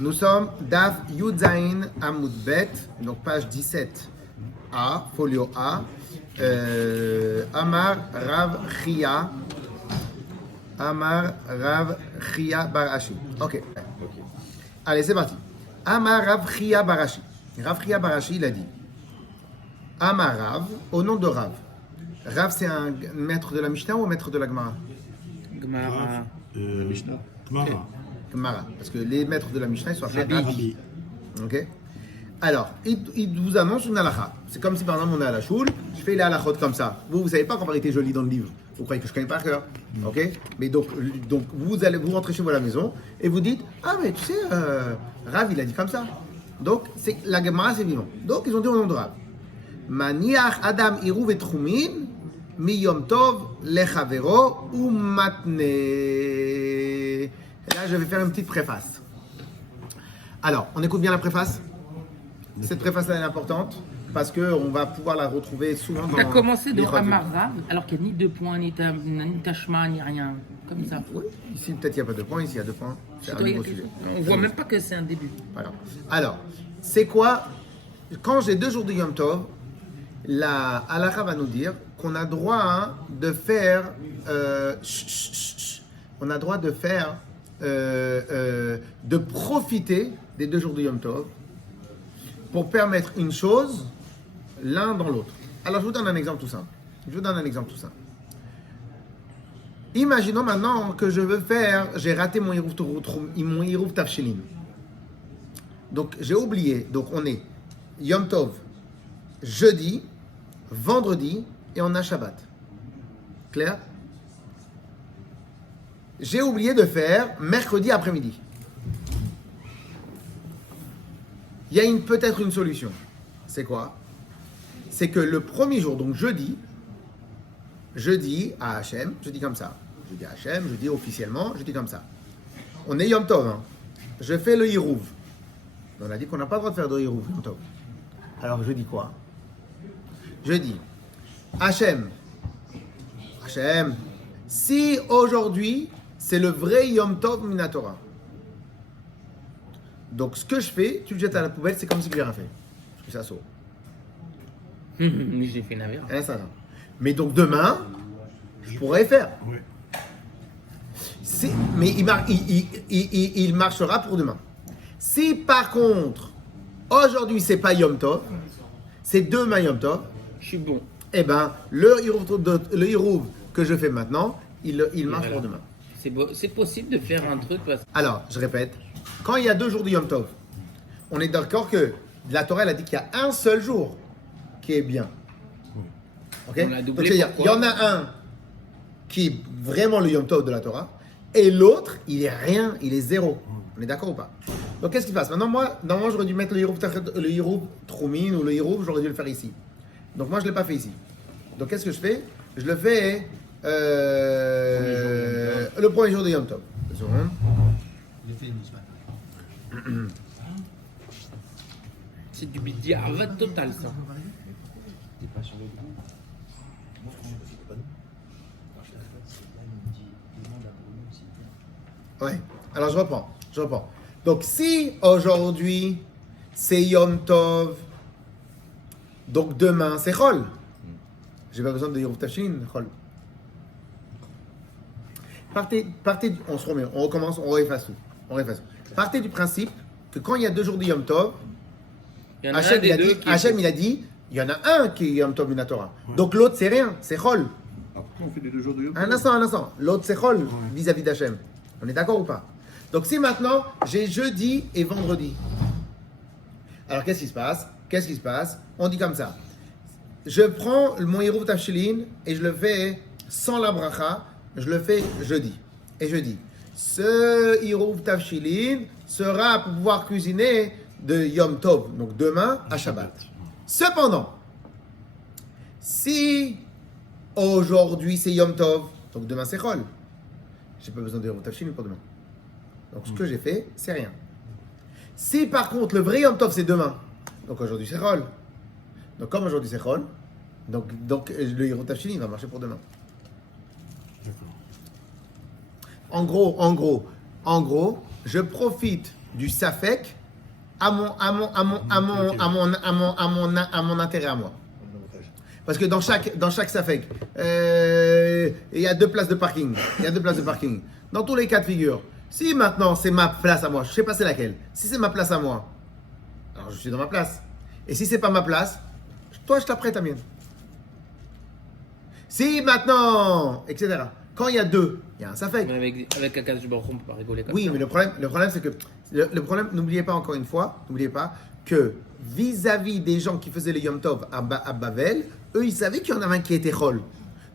Nous sommes Daf Yudzain Amud Bet, donc page 17 A, folio A. Amar Rav Chia. Amar Rav Chia Barashi. Ok. Allez, c'est parti. Amar Rav Chia Barashi. Rav Chia Barashi, il a dit Amar Rav, au nom de Rav. Rav, c'est un maître de la Mishnah ou un maître de la Gemara? Gemara. Mishnah. Gemara. Gemara. Parce que les maîtres de la Mishnah, ils sont appelés Rabbi. Rabbi. Ok. Alors, il vous annonce une halakha. C'est comme si par exemple on est à la choule, je fais les halakhot comme ça. Vous savez pas qu'en vérité je lis dans le livre. Vous croyez que je connais par cœur. Ok. Mais donc vous rentrez chez vous à la maison et vous dites ah mais tu sais Rav il a dit comme ça. Donc c'est la Gemara c'est vivant. Donc ils ont dit au nom de Rav. Maniach Adam Iruv et Trumin mi Yom Tov lechavero ou matne. Et là je vais faire une petite préface. Alors on écoute bien la préface. Cette préface-là est importante parce qu'on va pouvoir la retrouver souvent dans. Tu as commencé de les radios. Amar Rav, alors qu'il n'y a ni deux points, ni tachma, ni rien. Comme ça. Oui, ici peut-être il n'y a pas de points, ici il y a 2 points. C'est Chez un toi, il y a nouveau quelque sujet. chose. On voit même pas que c'est un début. Voilà. Alors, c'est quoi? Quand j'ai 2 jours de Yom Tov, la halakha va nous dire qu'on a droit de faire. On a droit de faire. De profiter des 2 jours de Yom Tov pour permettre une chose l'un dans l'autre. Alors je vous donne un exemple tout simple. Imaginons maintenant que je veux faire, j'ai raté mon Hiruv Tavshilin. Donc j'ai oublié, donc on est Yom Tov, jeudi, vendredi et on a Shabbat. Clair? J'ai oublié de faire mercredi après-midi. Il y a peut-être une solution. C'est quoi? C'est que le premier jour, donc jeudi à Hachem, je dis comme ça. Je dis à Hachem, je dis officiellement, je dis comme ça. On est Yom Tov. Hein. Je fais le Hirouv. On a dit qu'on n'a pas le droit de faire de Hirouv, Yom Tov. Alors je dis quoi? Je dis, Hachem, si aujourd'hui, c'est le vrai Yom Tov Minatora. Donc ce que je fais, tu le jettes à la poubelle, c'est comme si j'ai rien fait. Parce que ça saute. Mais j'ai fait navire. Mais donc demain, je pourrais faire. Oui. Mais il marchera pour demain. Si par contre, aujourd'hui c'est pas Yom Tov, c'est demain Yom Tov, Je suis bon. eh ben le Hirouv que je fais maintenant, il marche voilà. pour demain. C'est possible de faire un truc parce Alors, je répète, quand il y a 2 jours de Yom Tov, on est d'accord que la Torah elle a dit qu'il y a un seul jour qui est bien. Ok? On l'a doublé, Donc, c'est-à-dire, il y pourquoi? en a un qui est vraiment le Yom Tov de la Torah, et l'autre, il est rien, il est 0. On est d'accord ou pas? Donc, qu'est-ce qui se passe? Maintenant, moi, normalement, j'aurais dû mettre le Hirouv Trumin ou le Hirouv, j'aurais dû le faire ici. Donc, moi, je ne l'ai pas fait ici. Donc, qu'est-ce que je fais? Je le fais le premier jour de Yom Tov. Une seconde. c'est du bidiavat total ça. Ouais. Alors je reprends. Donc si aujourd'hui c'est Yom Tov, donc demain c'est Chol. J'ai pas besoin de Hiruv Tavshilin, Chol. Partez, on se remet, on recommence, on réefface tout. Partez du principe que quand il y a 2 jours de Yom Tov, Il y en a un Hachem des deux qui il a dit, il y en a un qui est Yom Tov Minatora. Donc l'autre c'est rien, c'est Chol. Après, on fait les 2 jours de Yom Tov. Un instant. L'autre, c'est Chol vis-à-vis d'Hachem. On est d'accord ou pas? Donc, si maintenant, j'ai jeudi et vendredi. Alors, qu'est-ce qui se passe? On dit comme ça. Je prends mon Hiruv Tavshilin et je le fais sans la bracha. Je le fais jeudi. Et je dis, ce Hiruv Tavshilin sera pour pouvoir cuisiner de Yom Tov, donc demain à Shabbat. Cependant, si aujourd'hui c'est Yom Tov, donc demain c'est Chol. J'ai pas besoin de Hiruv Tavshilin pour demain. Donc ce que j'ai fait, c'est rien. Si par contre le vrai Yom Tov c'est demain, donc aujourd'hui c'est Chol. Donc comme aujourd'hui c'est Chol, donc le Hiruv Tavshilin va marcher pour demain. D'accord. En gros, je profite du Safek à mon intérêt à moi. Parce que dans chaque Safek, il y a 2 places de parking. Dans tous les cas de figure, si maintenant c'est ma place à moi, je sais pas c'est laquelle. Si c'est ma place à moi, alors je suis dans ma place. Et si c'est pas ma place, toi je t'apprête à mienne. Si maintenant, etc. Quand il y a 2, il y a un Safek. Mais avec Akadosh Baruch Hu, on peut pas rigoler comme Oui, ça. mais le problème c'est que le problème, n'oubliez pas encore une fois, n'oubliez pas que vis-à-vis des gens qui faisaient les Yom Tov à Bavel, eux ils savaient qu'il y en avait un qui était Chol.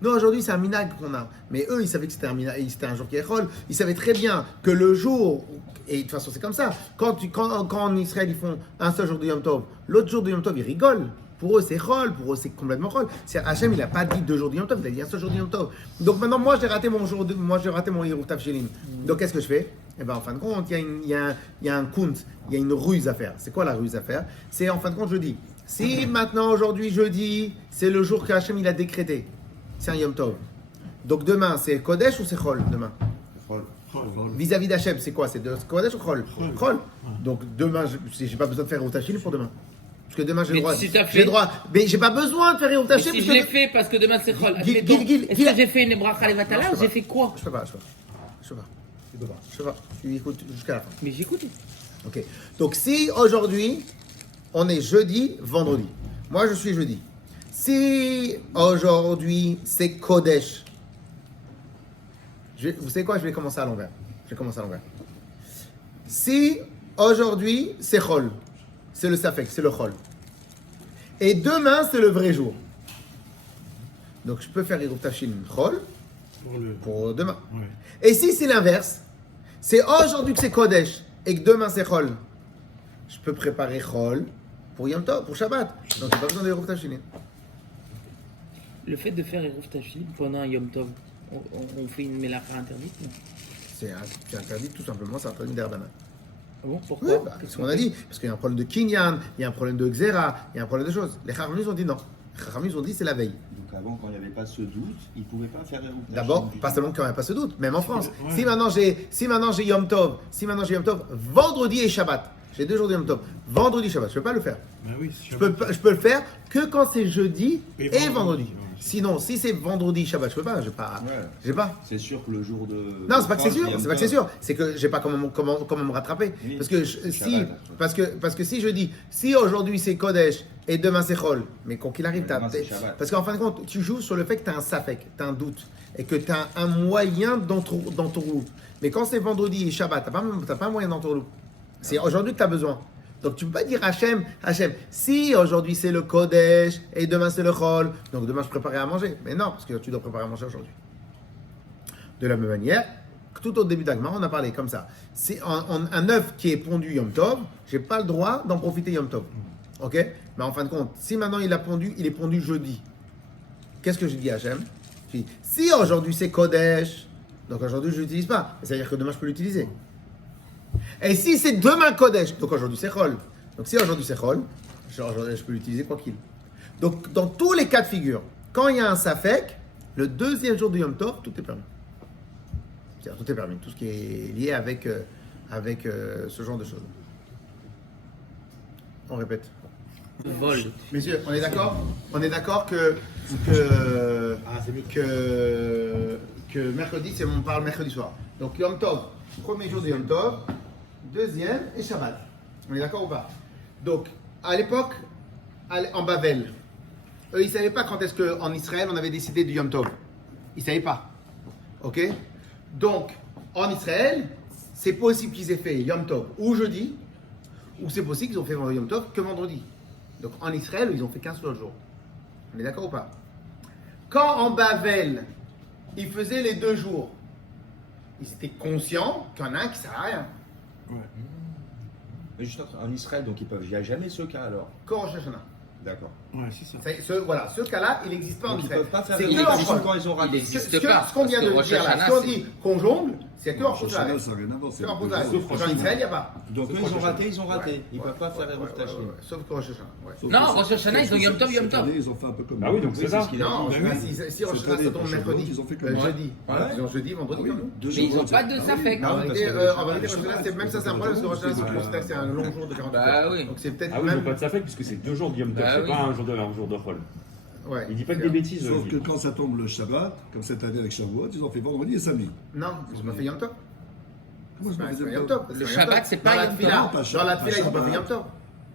Nous aujourd'hui c'est un minag qu'on a, mais eux ils savaient que c'était un jour qui est Chol. Ils savaient très bien que le jour, et de toute façon c'est comme ça, quand en Israël ils font un seul jour de Yom Tov, l'autre jour de Yom Tov ils rigolent. Pour eux, c'est Chol, pour eux, c'est complètement Chol. Hachem, il n'a pas dit 2 jours de Yom Tov, il a dit un seul jour de Yom Tov. Donc maintenant, moi, j'ai raté mon Hirouf Tavshilim. Donc qu'est-ce que je fais? Eh bien, en fin de compte, il y a un kunt, il y a une ruse à faire. C'est quoi la ruse à faire? C'est, en fin de compte, je dis, si maintenant, aujourd'hui, jeudi, c'est le jour que Hachem, il a décrété, c'est un Yom Tov. Donc demain, c'est Kodesh ou c'est Chol, demain? Vis-à-vis d'Hachem, c'est quoi? C'est Kodesh ou Chol? Chol. Donc demain, je n'ai pas besoin de faire Hirouf Tavshilim pour demain. Parce que demain j'ai le droit. Si t'as fait- J'ai le droit. Mais j'ai pas besoin de faire Hirouf Mais Tavshilim. si je l'ai fait parce que demain c'est Chol, Gil, admettons, Gil, est-ce Gil. que j'ai fait une bracha levatala Non, ou je j'ai peux fait quoi? Je peux pas. Tu écoutes jusqu'à la fin. Mais j'écoute. Ok. Donc si aujourd'hui on est jeudi, vendredi. Moi je suis jeudi. Si aujourd'hui c'est Kodesh. Vous savez quoi? Je vais commencer à l'envers. Si aujourd'hui c'est Chol, c'est le Safek, c'est le Chol. Et demain c'est le vrai jour. Donc je peux faire Hirouf Tavshilim Chol pour demain. Ouais. Et si c'est l'inverse, c'est aujourd'hui que c'est Kodesh et que demain c'est Chol, je peux préparer Chol pour Yom Tov, pour Shabbat. Donc j'ai pas besoin de Hirouf Tavshilim. Le fait de faire Eruv Tavshilim pendant un Yom Tov, on fait une mélacha interdite, non? C'est interdit tout simplement, c'est interdit d'Herbanan. Ah bon? Oui, Pourquoi? c'est ce qu'on a dit. Parce qu'il y a un problème de Kinyan, il y a un problème de Xera, il y a un problème de choses. Les Chachamim ont dit non. Les Chachamim ont dit c'est la veille. Donc avant, quand il n'y avait pas ce doute, ils ne pouvaient pas faire Eruv Tavshilim D'abord, du pas tout. seulement qu'il n'y a pas ce doute, même en France. Ouais. Si maintenant j'ai Yom Tov, vendredi et Shabbat. J'ai 2 jours de Yom Tov. Vendredi, Shabbat, je ne peux pas le faire. Ben oui, Je peux le faire que quand c'est jeudi Et et vendredi. vendredi. Sinon, si c'est vendredi, Shabbat, je peux pas. J'ai pas. C'est sûr que le jour de. Non, c'est pas que c'est sûr. Yom C'est pas que c'est Tov, sûr. C'est que j'ai pas comment me rattraper. Oui, Parce que c'est si, Shabbat. parce que si je dis, si aujourd'hui c'est Kodesh et demain c'est Chol, mais quoi qu'il arrive, Ouais, demain, c'est Shabbat. parce qu'en fin de compte, tu joues sur le fait que tu as un safek, tu as un doute et que tu as un moyen dans ton route. Mais quand c'est vendredi et Shabbat, tu n'as pas un moyen dans ton route. C'est aujourd'hui que tu as besoin. Donc tu ne peux pas dire Hachem, si aujourd'hui c'est le Kodesh et demain c'est le Chol, donc demain je préparais à manger. Mais non, parce que tu dois préparer à manger aujourd'hui. De la même manière, tout au début d'Agmar, on a parlé comme ça. C'est un œuf qui est pondu Yom Tov, j'ai pas le droit d'en profiter Yom Tov. Ok? Mais en fin de compte, si maintenant il est pondu jeudi, qu'est-ce que je dis à Hachem? Je dis, si aujourd'hui c'est Kodesh, donc aujourd'hui je l'utilise pas, c'est-à-dire que demain je peux l'utiliser. Et si c'est demain Kodesh, donc aujourd'hui c'est Chol. Donc si aujourd'hui c'est Chol, je peux l'utiliser quoi qu'il. Donc dans tous les cas de figure, quand il y a un Safek, le deuxième jour de Yom Tov, tout est permis. C'est-à-dire tout est permis, tout ce qui est lié avec ce genre de choses. On répète. Vol. Messieurs, on est d'accord? On est d'accord que mercredi, on parle mercredi soir. Donc Yom Tov, premier jour de Yom Tov, deuxième et Shabbat. On est d'accord ou pas? Donc, à l'époque, en Bavel, eux, ils ne savaient pas quand est-ce qu'en Israël, on avait décidé du Yom Tov. Ils ne savaient pas. Ok? Donc, en Israël, c'est possible qu'ils aient fait Yom Tov ou jeudi, ou c'est possible qu'ils ont fait Yom Tov que vendredi. Donc, en Israël, ils ont fait 15 jours. On est d'accord ou pas? Quand en Bavel, ils faisaient les 2 jours, ils étaient conscients qu'il y en a un qui ne sert à rien. Ouais. Mais juste en Israël, donc il n'y a jamais ce cas alors. Quand Rosh Hashanah. D'accord. Ouais, c'est ça. Voilà, ce cas-là, il n'existe pas en Donc ils Israël. peuvent pas faire C'est des que en répétitions Chol. quand ils ont Il raté. n'existe pas. Ce qu'on vient parce de que dire Rosh là, Hashanah, si on c'est- dit qu'on jongle, c'est que en Rosh Hashanah. Ça n'a rien à voir. C'est en Rosh Hashanah. Sauf En Israël, il n'y a pas. Donc eux, ils ont raté, ils ont raté. Ils peuvent pas faire Ouais, Eruv Tashlim. Sauf que Rosh Hashanah. Ouais. Sauf Non, que Rosh Hashanah, ils ont Yom Tov, Yom cette Tov. année, ils ont fait un peu comme Bah oui, donc c'est ça. ce qu'il a Non, dit. Ben oui. si Rosh Cette Hashanah, ça année, tombe pour mercredi, Shavuot, ils ont fait comme ça. jeudi. Ils ont jeudi, vendredi comme nous. Mais ils n'ont pas de Safek. Ah En oui, vérité, parce que- en vérité, Rosh Hashanah, même ça, c'est un problème parce que Rosh Hashanah, c'est considéré que c'est un long jour de 48 Bah heures. oui. Donc c'est peut-être Ah oui, ils n'ont même. pas de Safek puisque c'est 2 jours de Yom Tov, Bah c'est oui. pas un jour de Chol. Ouais. Il dit pas que des bêtises. Sauf Guy. que quand ça tombe le Shabbat, comme cette année avec Shavuot, ils ont fait vendredi et samedi. Non, ils n'ont pas fait Yom Tov. Comment je C'est m'en pas fais Yom Yom Tov. Le c'est Yom Shabbat, Tov. c'est pas Dans la Yom Tov. Tfila. Non, pas Dans la Shabbat, Tfila, ils n'ont pas fait Shabbat. Yom Tov.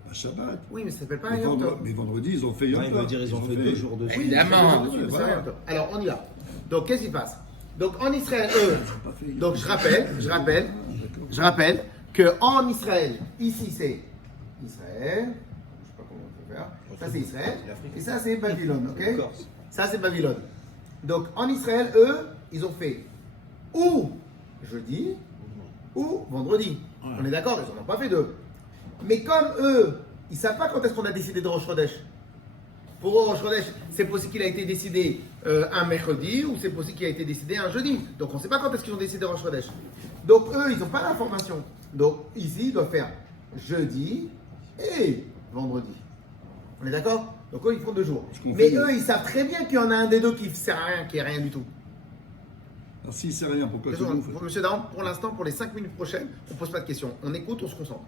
Pas Shabbat. Oui, mais ça s'appelle pas Mais Yom Tov. mais vendredi, ils ont fait Yom Non, il Tov. veut dire ils ont fait 2 jours de suite. Évidemment. Oui, mais c'est Voilà. pas Yom Tov. Alors, on y va. Donc, qu'est-ce qui se passe? Donc, en Israël, eux, Pas fait Yom donc Tov. je rappelle que en Israël, ici c'est Israël, je sais pas comment on peut faire, ça c'est Israël, et ça c'est Babylone, ok? Corse. Ça c'est Babylone. Donc en Israël, eux, ils ont fait ou jeudi ou vendredi. Ouais. On est d'accord, ils n'en ont pas fait deux. Mais comme eux, ils ne savent pas quand est-ce qu'on a décidé de Rosh Chodesh. Pour eux, Rosh Chodesh, c'est possible qu'il a été décidé un mercredi ou c'est possible qu'il a été décidé un jeudi. Donc on ne sait pas quand est-ce qu'ils ont décidé Rosh Chodesh. Donc eux, ils n'ont pas l'information. Donc ici, ils doivent faire jeudi et vendredi. On est d'accord? Donc eux, ils font 2 jours. Ce qu'on Mais fait, eux, ils savent très bien qu'il y en a un des deux qui ne sert à rien, qui est rien du tout. Alors s'il ne sait rien, pourquoi c'est Désolé, vous Monsieur Daron, pour l'instant, pour les 5 minutes prochaines, on ne pose pas de questions. On écoute, on se concentre.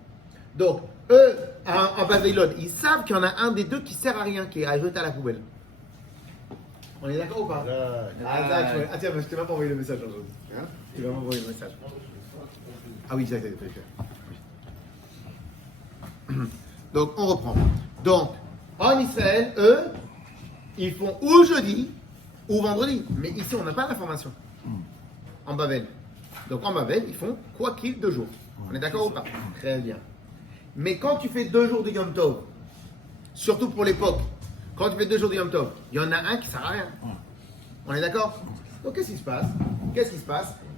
Donc, eux, en Babylone, ils savent qu'il y en a un des deux qui sert à rien, qui est à jeter à la poubelle. On est d'accord ou pas? Ah tiens, je t'ai même pas envoyé le message aujourd'hui. Hein, tu vas m'envoyer le message. Ah oui, j'ai fait. Donc, on reprend. Donc, en Israël, eux, ils font ou jeudi ou vendredi. Mais ici, on n'a pas l'information. En Babel. Donc, en Babel, ils font quoi qu'il 2 jours. On est d'accord ou pas? Très bien. Mais quand tu fais 2 jours de Yom Tov, surtout pour l'époque, quand tu fais 2 jours de Yom Tov, il y en a un qui sert à rien. On est d'accord? Donc, qu'est-ce qui se passe?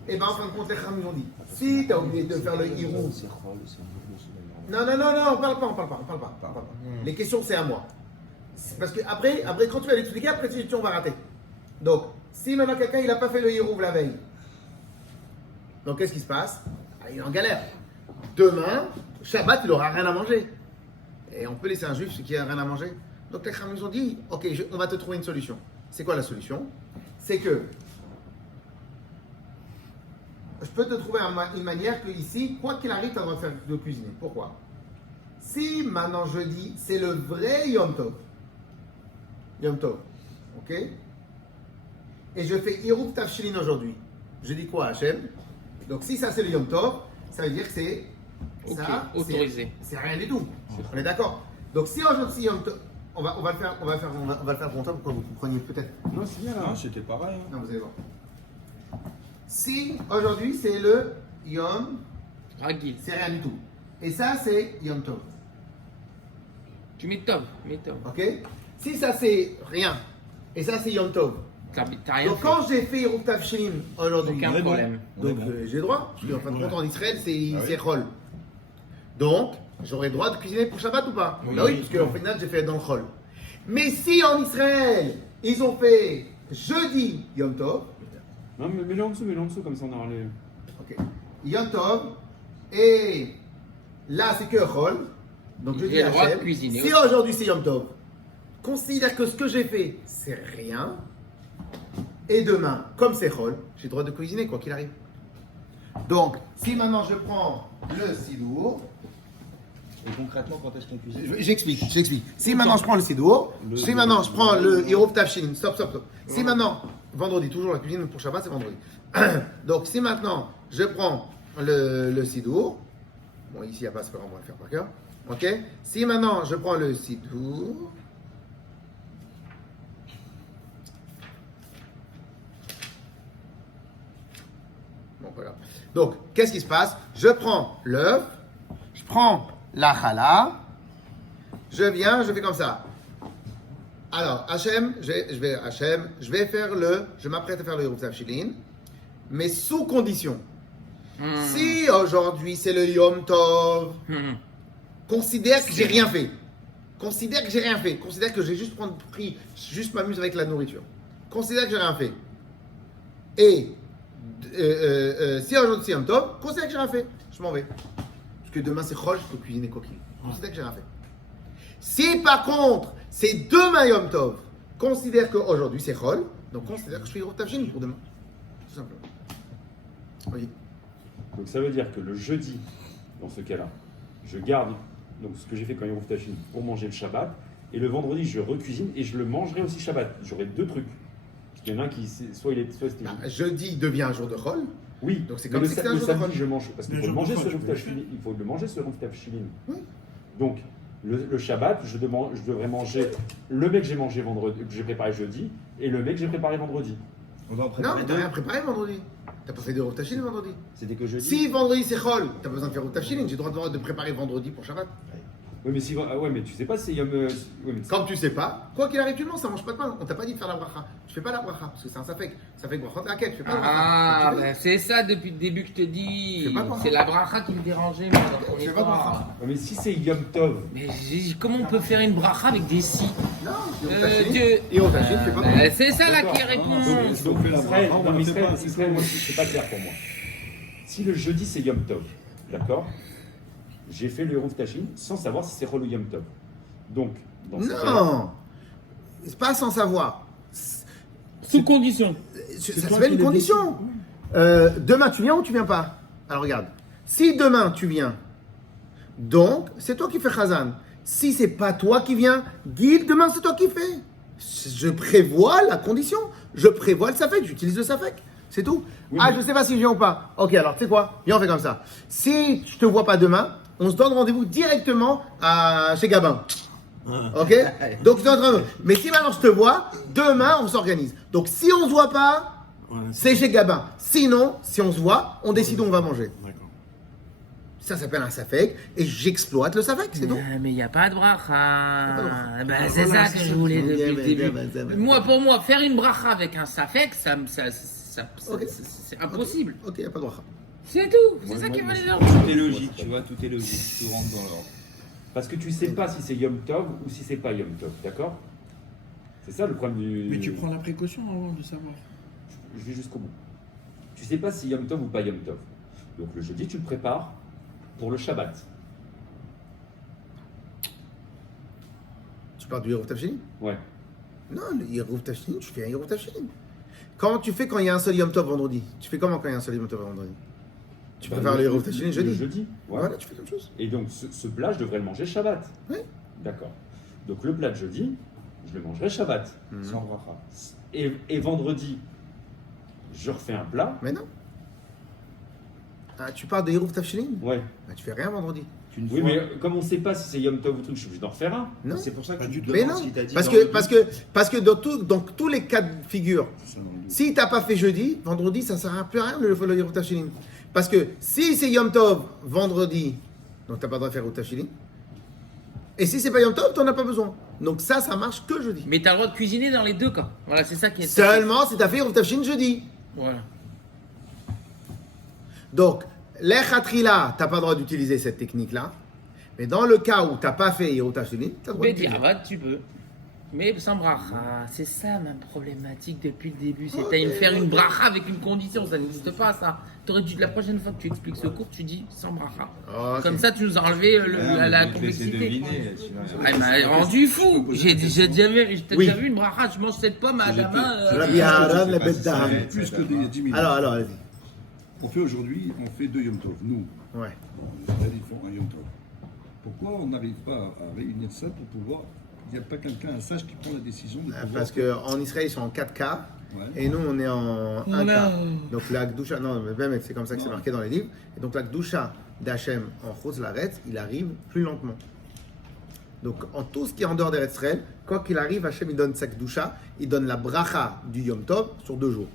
Eh bien, en fin de compte, les Chachamim nous ont dit, si tu as oublié de faire le Hirou, non, on parle pas. Les questions, c'est à moi. C'est parce que après, quand tu vas l'expliquer, après, on va rater. Donc, si maintenant quelqu'un, il n'a pas fait le Hirouv la veille, donc qu'est-ce qui se passe? Ah, il est en galère. Demain, Shabbat, il n'aura rien à manger. Et on peut laisser un juif qui n'a rien à manger. Donc, les Chachamim nous ont dit, ok, on va te trouver une solution. C'est quoi la solution? C'est que je peux te trouver une manière que ici, quoi qu'il arrive, tu as le droit de faire de cuisiner. Pourquoi? Si maintenant jeudi, c'est le vrai Yom Tov, ok? Et je fais Hiruv Tafshilin aujourd'hui. Je dis quoi, Hachem? Donc si ça c'est le Yom Tov, ça veut dire que c'est Ok, ça, autorisé. c'est rien du tout. On est d'accord? Donc si aujourd'hui Yom Tov, on va le faire pour longtemps pour que vous compreniez peut-être. Non, c'est bien là. Non, c'était pareil. hein. Non, vous allez voir. Si aujourd'hui c'est le Yom, Ragil. c'est rien du tout. Et ça c'est Yom Tov. Tu mets Tov. Ok? Si ça c'est rien, et ça c'est Yom Tov. T'as rien Donc fait. quand j'ai fait Hiruv Tafshilin aujourd'hui, Aucun problème. donc j'ai le droit, parce qu'en fin de compte en Israël c'est Chol. Donc j'aurai le droit de cuisiner pour Shabbat ou pas? Oui. Bah oui, parce qu'en final j'ai fait dans le Chol. Mais si en Israël ils ont fait jeudi Yom Tov, Non, mais mets-le en dessous, comme ça on aura les. ok, Yom Tov, et là c'est que Chol, donc je J'ai dis à le droit de Hachem, cuisiner si aussi. aujourd'hui c'est Yom Tov, considère que ce que j'ai fait c'est rien, et demain, comme c'est Chol, j'ai le droit de cuisiner quoi qu'il arrive. Donc, si maintenant je prends le Sidour, Et concrètement, quand est-ce qu'on cuisine? j'explique. Si maintenant je prends le Sidour, si maintenant je prends le Hiruv Tafshilin, stop. Si maintenant, vendredi, toujours la cuisine pour Shabbat, c'est vendredi. Donc, si maintenant je prends le Sidour, bon, ici il n'y a pas, c'est pas grave, on va le faire par cœur. Ok? Si maintenant je prends le Sidour, bon, pas grave. Donc, qu'est-ce qui se passe? Je prends l'œuf, je prends la challah, je viens, je fais comme ça. Alors, Hachem, je m'apprête à faire le Hiruv Tafshilin, mais sous condition. Si aujourd'hui c'est le Yom Tov, considère que j'ai rien fait. Considère que j'ai rien fait. Considère que j'ai juste pris, juste m'amuse avec la nourriture. Considère que j'ai rien fait. Et si aujourd'hui c'est Yom Tov, considère que j'ai rien fait. Je m'en vais. Parce que demain c'est Chol, il faut cuisiner coquille. Considère que j'ai rien fait. Si par contre c'est demain Yom Tov, considère qu'aujourd'hui c'est Chol, donc considère que je fais Eruv Tafshin pour demain. Tout simplement. Oui. Donc ça veut dire que le jeudi, dans ce cas-là, je garde donc ce que j'ai fait quand il y a Eruv Tafshin pour manger le Shabbat, et le vendredi je recuisine et je le mangerai aussi Shabbat. J'aurai deux trucs. Parce qu'il y en a un qui, soit c'était Jeudi devient un jour de Chol. oui, Donc c'est mais comme si c'était un le jour de samedi Chol. je mange parce qu'il Le faut le jour de manger Chol, ce tu Eruv peux le Tafshin. Il faut le manger ce Eruv Tafshin. Oui. Donc le Shabbat, je devrais manger le mec que j'ai mangé vendredi, que j'ai préparé jeudi, et le mec que j'ai préparé vendredi. On doit en Non, préparer mais t'as deux. rien préparé vendredi. T'as pas fait de Eruv Tafshin vendredi. C'était que jeudi. Si vendredi c'est Chol, t'as besoin de faire Eruv Tafshin, j'ai le droit de préparer vendredi pour Shabbat. Oui, mais si, ouais, mais tu sais pas si Yom. Ouais, mais Comme tu sais pas, quoi qu'il arrive, tu le manges, ça mange pas de pain. On t'a pas dit de faire la bracha. Je fais pas la bracha, parce que c'est un safek. Safek brachot raquette, je fais pas la bracha. Ah, Donc, tu fais. ben c'est ça depuis le début que je te dis. Je fais pas bracha. C'est la bracha qui me dérangeait, moi, dans le premier Je fais pas temps. bracha. Ouais, mais si c'est Yom Tov, Mais comment on peut faire une bracha avec des si Non, Eruv Tafshin. Dieu. Eruv Tafshin, je fais pas Ben, bracha. c'est ça là D'accord. qui répond. donc fait la Israël, bracha, on non, la mais fait Israël, pas. Israël, moi c'est pas clair pour moi. Si le jeudi c'est Yom Tov, d'accord, j'ai fait le Eruv Tafshin sans savoir si c'est Chol ou Yom Tov. Donc, dans ce cas-là, Non, c'est pas sans savoir. Sous condition. Ça toi s'appelle qui une le condition. Demain, tu viens ou tu viens pas? Alors regarde. Si demain tu viens, donc c'est toi qui fais Chazan. Si c'est pas toi qui viens, Gil, demain c'est toi qui fais. Je prévois la condition. Je prévois le Safek. J'utilise le Safek. C'est tout. Oui, Ah, mais- je sais pas si je viens ou pas. Ok, alors tu sais quoi? Viens, on fait comme ça. Si je te vois pas demain, on se donne rendez-vous directement chez Gabin. Ok? Donc, c'est en train de... Mais si maintenant je te vois, demain on s'organise. Donc, si on se voit pas, Ouais, c'est chez Gabin. Sinon, si on se voit, on décide où on va manger. D'accord. Ça s'appelle un safek et j'exploite le safek, c'est tout. Mais il n'y a pas de bracha. Ben, c'est Voilà, ça que c'est je ça. voulais Bien, depuis le bien, début. bien. Pour moi, faire une bracha avec un safek, Ok. c'est impossible. Ok, y a pas de bracha. C'est tout. C'est Moi, ça moi, qui moi, va les Tout est logique, tu vois, tout est logique. Tout rentre dans l'ordre. parce que tu sais pas si c'est Yom Tov ou si c'est pas Yom Tov, d'accord? C'est ça le problème du. Mais tu prends la précaution avant de savoir. Je vais jusqu'au bout. Tu sais pas si Yom Tov ou pas Yom Tov. Donc le jeudi, tu le prépares pour le Shabbat. Tu parles du Yerouf Tafshin? Ouais. Non, le Yerouf Tafshin, tu fais un Yerouf Tafshin. Comment tu fais quand il y a un seul Yom Tov vendredi? Tu fais comment quand il y a un seul Yom Tov vendredi? Tu Bah, prépares le Yerouf Tafshin le jeudi? jeudi. Ouais. Voilà, tu fais comme chose. Et donc ce plat, je devrais le manger Shabbat. Oui. D'accord. Donc le plat de jeudi, je le mangerai Shabbat. Sans bracha. Et vendredi, je refais un plat. Mais non. Ah, tu parles de Yerouf Tafshin? Ouais. Bah, tu fais rien vendredi. Une Oui, fois. mais comme on sait pas si c'est Yom Tov ou truc, je suis obligé d'en refaire un. Non. C'est pour ça que Pas tu du te tout. Mais demandes non. ce qu'il t'a dit. Parce dans que, le parce doute. que, parce que dans tous les cas de figure, C'est ça, dans le doute. si t'as pas fait jeudi, vendredi, ça sert à plus à rien le Yerouf Tafshin. Parce que si c'est Yom Tov vendredi, donc t'as pas le droit de faire Yerouf Tafshin. Et si c'est pas Yom Tov, t'en as pas besoin. Donc ça marche que jeudi. Mais t'as le droit de cuisiner dans les deux cas. Voilà, c'est ça qui est. Seulement si t'as fait Yerouf Tafshin jeudi. Voilà. Donc, l'Echatrila, t'as pas le droit d'utiliser cette technique-là. Mais dans le cas où t'as pas fait Yerouf Tafshin, t'as le droit Mais d'utiliser. diavad, tu peux. Mais sans bracha, c'est ça ma problématique depuis le début. C'est Ok, faire une ok. bracha avec une condition, ça n'existe pas ça. T'aurais dû, la prochaine fois que tu expliques ce cours, tu dis sans bracha. Ok. Comme ça, tu nous as enlevé la Je vais essayer de complexité. deviner, tu vois. Elle m'a rendu fou. J'ai déjà Oui. vu une bracha, je mange cette pomme à la main. Rabbi Aaron, la bête Ça d'Aaron. fait plus que il y a 10 minutes. Alors, allez-y. On fait aujourd'hui, on fait 2 Yom Tov. Nous, Ouais. Israël, ils font un Yom Tov. Pourquoi on n'arrive pas à réunir ça pour pouvoir. Il n'y a pas quelqu'un, un sage qui prend la décision de pouvoir. Parce qu'en Israël, ils sont en 4K. Ouais. Et nous, on est en 1K. Voilà. Donc la Gdusha, non, mais même, c'est comme ça que c'est marqué dans les livres. Et donc la Gdusha d'Hachem en Chutz La'aretz, il arrive plus lentement. Donc en tout ce qui est en dehors des Israël, quoi qu'il arrive, Hachem il donne sa Gdusha, il donne la bracha du Yom Tov sur 2 jours.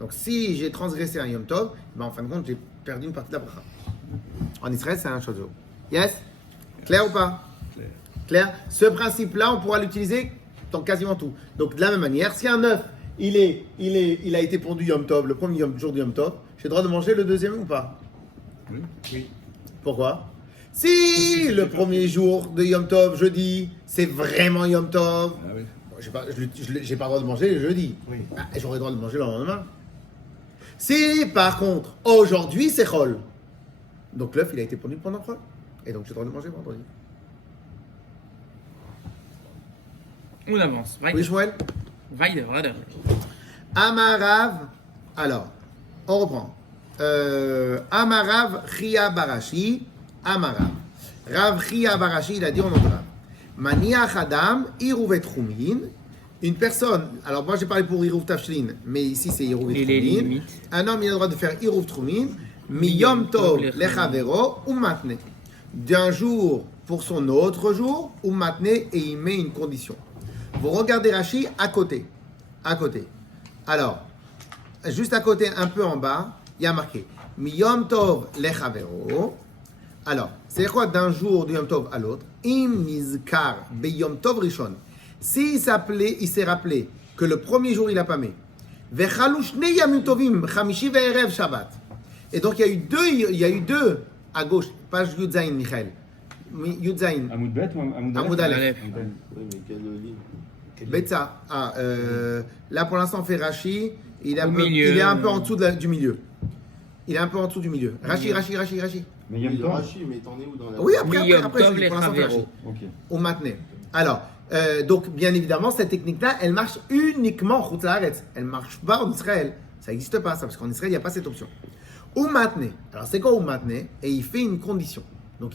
Donc si j'ai transgressé un Yom Tov, ben, en fin de compte, j'ai perdu une partie de la bracha. En Israël, c'est la même chose. Yes? Clair ou pas? Clair. Clair? Ce principe-là, on pourra l'utiliser dans quasiment tout. Donc de la même manière, si un œuf, il a été pondu Yom Tov, le premier jour du Yom Tov, j'ai le droit de manger le deuxième ou pas? Oui. Pourquoi? Si le premier jour de Yom Tov, jeudi, c'est vraiment Yom Tov, Ah oui. bon, j'ai pas le droit de manger le jeudi. Ah, et j'aurais le droit de manger le lendemain. Si par contre, aujourd'hui c'est Chol, donc l'œuf il a été pondu pendant Chol, et donc j'ai le droit de manger vendredi. On avance. Oui, Shmuel? Weiter. Amarav, alors, on reprend. Amarav Chia Barashi, Amarav. Rav Chia Barashi, il a dit en nom de Rav. Maniach Adam, Irouvet Chumin. Une personne, alors moi j'ai parlé pour Irouv Tafshlin, mais ici c'est Irouv Et les Chumin. limites. Un homme il a le droit de faire Irouv Chumin, Miyom Tov Lechavero, ou Matne. D'un jour pour son autre jour, ou Matne, et il met une condition. Vous regardez Rashi à côté. À côté. Alors, juste à côté, un peu en bas, il y a marqué Miyom Tov Lechavero. Alors, c'est quoi d'un jour de Yom Tov à l'autre? Im Nizkar Beyom Tov Rishon. S'il s'est rappelé que le premier jour il a pas mis. Vechalu Shnei Yamim Tovim, Chamishi ve'erev Shabbat. Et donc il y a eu deux à gauche, page Yudzaïn, Michael. Yudzaïn. Amoud Bet ou Amoud Aleph. Aleph. Oui, mais quelle ligne? Betsa. Là pour l'instant on fait Rashi. Il est Au milieu. il est un peu en dessous du milieu. Il est un peu en dessous du milieu. Rashi. Mais Yom Oui, Tov. Rashi, mais t'en es où dans la. Oui, après, Yom je Tov dis, les pour l'instant, on fait Rashi. Chavero. Ok. Au maintenait. Alors, donc, bien évidemment, cette technique-là, elle marche uniquement en Chutz Laaretz. Elle ne marche pas en Israël. Ça n'existe pas, ça, parce qu'en Israël, il n'y a pas cette option. Ou maintenait. Alors, c'est quoi ou maintenait? Et il fait une condition. Donc,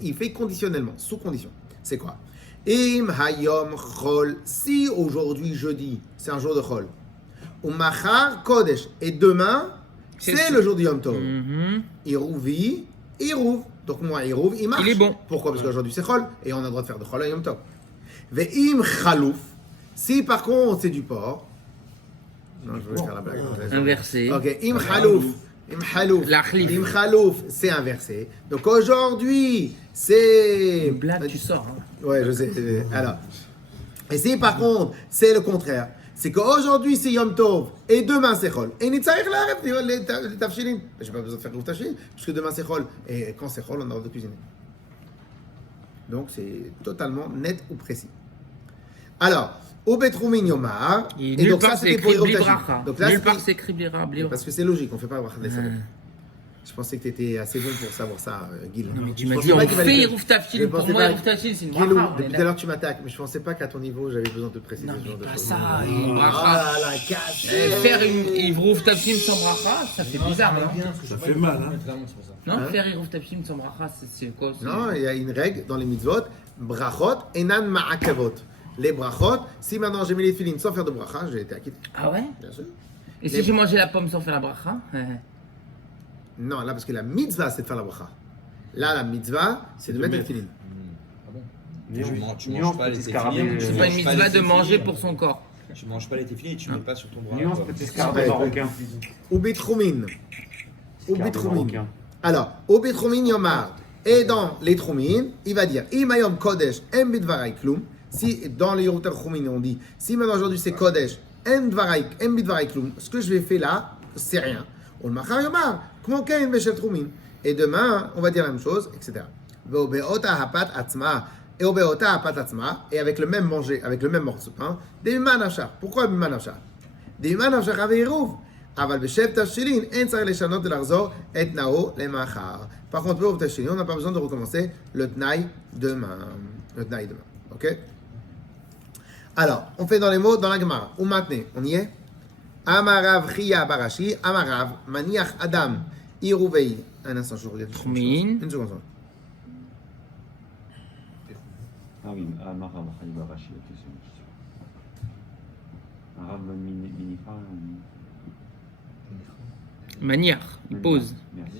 il fait conditionnellement, sous condition. C'est quoi? Im hayom chol. Si aujourd'hui, jeudi, c'est un jour de chol. Ou machar kodesh. Et demain, c'est le jour du Yom Tov. Mhm. Irouvi, Irouv. Donc moi, Irouv, il marche. Il est bon. Pourquoi? Parce qu'aujourd'hui c'est Chol, et on a le droit de faire de Chol à Yom Tov. Ve'im chalouf. Si par contre c'est du porc. Non, je voulais faire la blague. Inversé. Ok, im chalouf. Im chalouf. L'achlif. Im chalouf, c'est inversé. Donc aujourd'hui, c'est. Une blague, tu sors. Hein. Ouais, je sais. Alors. Et si par contre, c'est le contraire. C'est qu'aujourd'hui c'est Yom Tov et demain c'est Chol. Et Nitzarech l'arrêt les tafshilim. Je n'ai pas besoin de faire le tafshilim puisque demain c'est Chol. Et quand c'est Chol, on a le droit de cuisiner. Donc c'est totalement net ou précis. Alors, au Betroumin Yomar. Et Et nulle donc ça part c'est c'était pour écrit Irouv Bli Tashim. Bracha. Donc là Nulle part c'était. c'est écrit Bli Bracha. Parce que c'est logique, on fait pas Bracha des Sabot. Je pensais que tu étais assez bon pour savoir ça, Gil. Non mais tu Je m'as pensais dit pas on qu'il fallait fait que- Irouv je Tafshin. Pour pensais moi pas- Irouv Tafshin c'est une Guilou, bracha. depuis tout à l'heure tu m'attaques, mais je pensais pas qu'à ton niveau j'avais besoin de te préciser Non ce mais genre de pas choses. ça, une bracha. Ah la casse. Faire une Irouv Tafshin sans bracha, ça fait bizarre, non? Ça fait mal, hein. Non, Hein? faire Irouv Tafshin sans bracha, c'est quoi? Non, il y a une règle dans les mitzvot, brachot enan ma'akavot. Les brachot, si maintenant j'ai mis les filines sans faire de bracha, j'ai été acquitté. Ah ouais? Bien sûr. Et si Les- j'ai mangé la pomme sans faire la bracha? Non, là parce que la mitzvah c'est de faire la bracha. Là la mitzvah c'est de mettre les filines. Tu manges pas les C'est pas une mitzvah de manger pour son corps. Tu manges pas les téfilés et tu mets pas sur ton bras. Nuance quoi. petit scarabée marocain. Ou bitroumin. Ou Scarabée bitroumin. marocain. Alors, au bitroumin yomar. Et dans les troumin, il va dire Imayom kodesh en bidvarai klum. Si dans les Yeruter Choumin on dit si maintenant aujourd'hui c'est kodesh en bidvarai klum, ce que je vais faire là, c'est rien. On machar yomar. Comment kain beshel troumin. Et demain, on va dire la même chose, etc. Ve'obeota hapat atzma. Et obeota hapat atzma. Et avec le même manger, avec le même morceau de pain. Des manachar. Pourquoi manachar? des manachar aveirov. אבל בשבט תבשילין אין צריך לשנות ולחזור את נאו למחר. Par contre, pour תבשילין, on n'a pas besoin de recommencer le tnaï demain. Le tnaï demain. Ok? Alors, on fait dans les mots, dans la Gemara. Ou maintenant, on y est? Amarav Chia Barashi, Amarav Maniach Adam Iruvei. Un instant, je regarde. Troumin. Une seconde. Ah oui, Amara Machaïba Rashi, la question. Arabe Minicha. Maniach, il pose. Merci.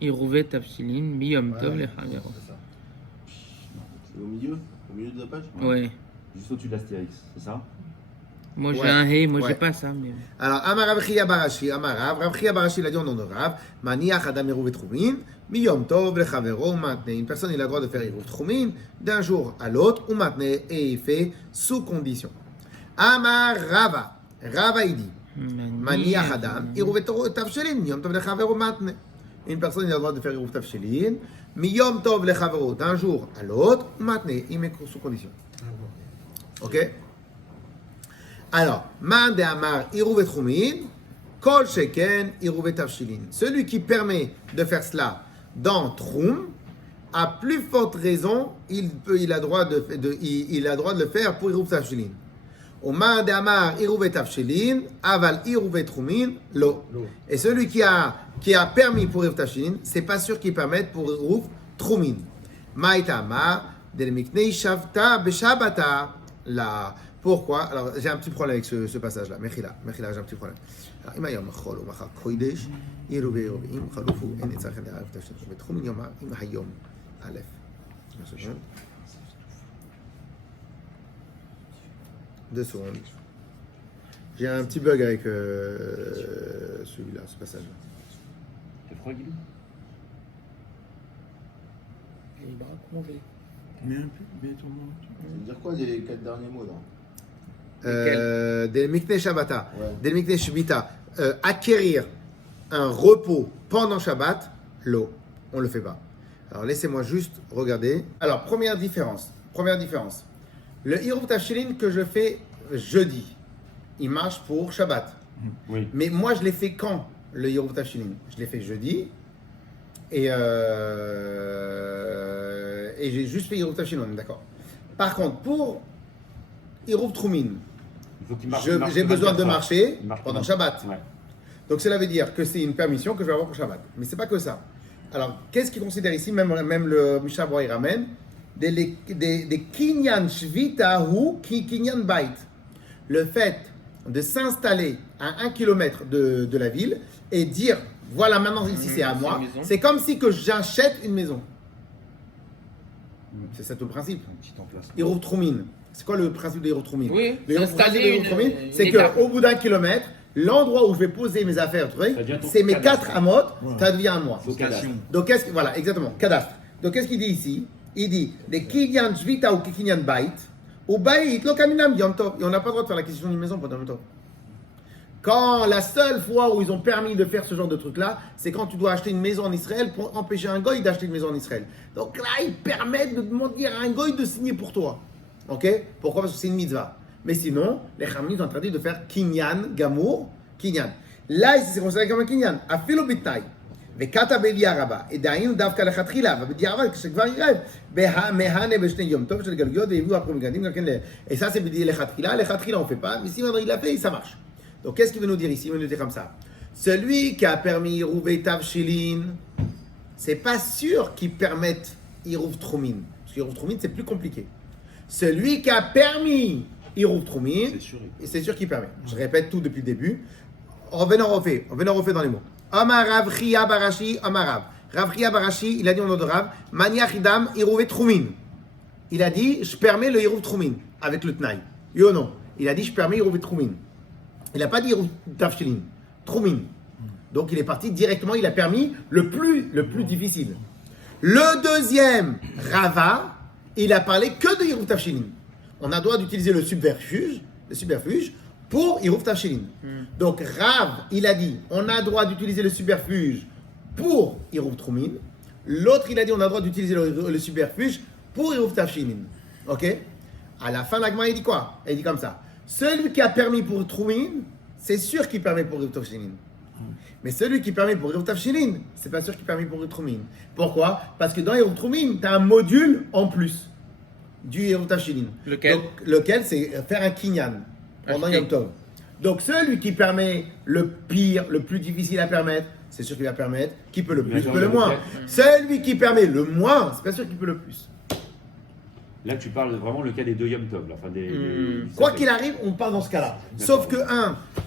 Irouvé Tafshilin, Miyom Tov les Chavero. C'est au milieu de la page. Ouais. Juste au-dessus de l'astérix, c'est ça? Moi j'ai Ouais. un hey, moi Ouais. j'ai pas ça. Mais... Alors, Amarav Chia Barashi, Amarav, Rav Chia Barashi, il a dit en nom de Rav, Maniach Adam Iruv Troumin, Miyom Tov, le Chavero, maintenant. Une personne, il a le droit de faire Iruv Troumin d'un jour à l'autre, ou maintenant, et il fait sous condition. Amarava, Rava, il dit, Maniach Adam, Iruv Tavshelin, Miyom Tov, le Chavero, maintenant. Une personne il a le droit de faire Eruv Tafshilin. Miyom Tov Lechavero, d'un jour à l'autre, maintenant, il met sous condition. Ok? Alors, Man de Amar Eruv Trumin, Kol Sheken Eruv Tafshilin. Celui qui permet de faire cela dans Troum, à plus forte raison, il a droit de le faire pour Eruv Tafshilin. Omar de Amar Eruv Tafshilin, Aval Eruv Trumin, Lo. Et celui qui a permis pour Eruv Tafshilin, c'est pas sûr qu'il permette pour Eruv Trumin. Maïta Amar, Del Miknei Shavta Beshabata. Là. Pourquoi? Alors, j'ai un petit problème avec ce passage-là. Mechila, j'ai un petit problème. אם היום החול ומחר קודש, עירו ועירו, אם חלופו, אין יצטרכם לערב תשתית. בתחום יומא, אם היום, א', deux secondes. J'ai un petit bug avec celui-là, ce passage-là. T'as froid, Guilou? Les bras congelés. Mais un peu, mais ton nom. Ça veut dire quoi les 4 derniers mots là? Del Miknei Shabbata, Ouais. Del Miknei Shvita, acquérir un repos pendant Shabbat, l'eau, on le fait pas. Alors laissez-moi juste regarder. Alors première différence. Le Eruv Tafshilin que je fais jeudi, il marche pour Shabbat. Oui. Mais moi je l'ai fait quand le Eruv Tafshilin? Je l'ai fait jeudi et j'ai juste fait Eruv Tafshilin, on est d'accord. Par contre pour Eruv Trumin, Il faut qu'il marche. j'ai besoin de marcher Il marche pendant pendant- Shabbat. Ouais. Donc cela veut dire que c'est une permission que je vais avoir pour Shabbat. Mais c'est pas que ça. Alors, qu'est-ce qu'il considère ici, même le Mishnah Berurah il ramène des kinyan shvita ou kinyan bait. Le fait de s'installer à 1 kilomètre de la ville et dire, voilà maintenant ici c'est à c'est moi, une maison. c'est comme si que j'achète une maison. C'est ça tout le principe. Un petit emplacement. Eruv Trumin. C'est quoi le principe de Eruv Trumin? Oui, Le s'installer principe de Eruv Trumin, une c'est étape. qu'au bout d'1 kilomètre, l'endroit où je vais poser mes affaires, Ça devient ton c'est mes cadastre. 4 amotes, Voilà. ça devient à moi. Au cadastre. Donc, voilà, exactement, cadastre. Donc, qu'est-ce qu'il dit ici? Il dit, les kinyan shvita ou kinyan bait, ou bait, lo kaminam yom tov. Et on n'a pas le droit de faire l'acquisition d'une maison pendant yom tov. Quand la seule fois où ils ont permis de faire ce genre de truc-là, c'est quand tu dois acheter une maison en Israël pour empêcher un goy d'acheter une maison en Israël. Donc là, ils permettent de demander à un goy de signer pour toi. Ok? Pourquoi? Parce que c'est une mitzvah. Mais sinon, les Khamim ont interdit de faire kinyan, gamour, kinyan. Là, ici, c'est considéré comme un kinyan. Afilo bitnai. וכתב בידיעה רבה, דהיינו דווקא לכתחילה, ובדיעבד כשכבר ירד, מהנה בשני יום טוב של גלגיות והביאו הפרו מגדים גם כן, et ça c'est לכתחילה on fait pas, mais si maintenant il l'a fait, ça marche. Donc qu'est-ce qu'il veut nous dire ici? Il veut nous dire comme ça. Celui qui a permis Eruv Tafshilin, c'est pas sûr qu'il permette Eruv Trumin. Parce qu'Eruv Trumin c'est plus compliqué. Celui qui a permis Eruv Trumin, c'est sûr qu'il permet. Je répète tout depuis le début. Revenons refait dans les mots. Amar Rav Chia Barashi, Amar Rav. Rav Chia Barashi, il a dit au nom de Rav, Maniach Idam Eruv Trumin. Il a dit, je permets le Eruv Trumin, avec le Tnaï. Oui ou non? Il a dit, je permets Eruv Trumin. Il n'a pas dit Eruv Tafshilin. Trumin. Donc il est parti directement, il a permis le plus difficile. Le deuxième, Rava, il a parlé que de Eruv Tafshilin. On a le droit d'utiliser le subterfuge pour Eruv Tafshilin. Donc Rav, il a dit, on a le droit d'utiliser le subterfuge pour Eruv Trumin. L'autre, il a dit, on a le droit d'utiliser le subterfuge pour Eruv Tafshilin. Ok? À la fin, l'Agma, il dit quoi? Il dit comme ça. Celui qui a permis pour Trumin, c'est sûr qu'il permet pour Eruv Tafshilin. Mais celui qui permet pour Eruv Tafshilin, c'est pas sûr qu'il permet pour Eruv Trumin. Pourquoi? Parce que dans Eruv Trumin, tu as un module en plus du Eruv Tafshilin. Lequel? Donc, lequel, c'est faire un kinyan pendant Acheter. Yom Tov. Donc celui qui permet le pire, le plus difficile à permettre, c'est sûr qu'il va permettre. Qui peut le plus, peut le moins. Celui qui permet le moins, c'est pas sûr qu'il peut le plus. Là, tu parles vraiment le cas des deux Yom Tov. Là, enfin, Quoi qu'il arrive, on part dans ce cas-là. Sauf que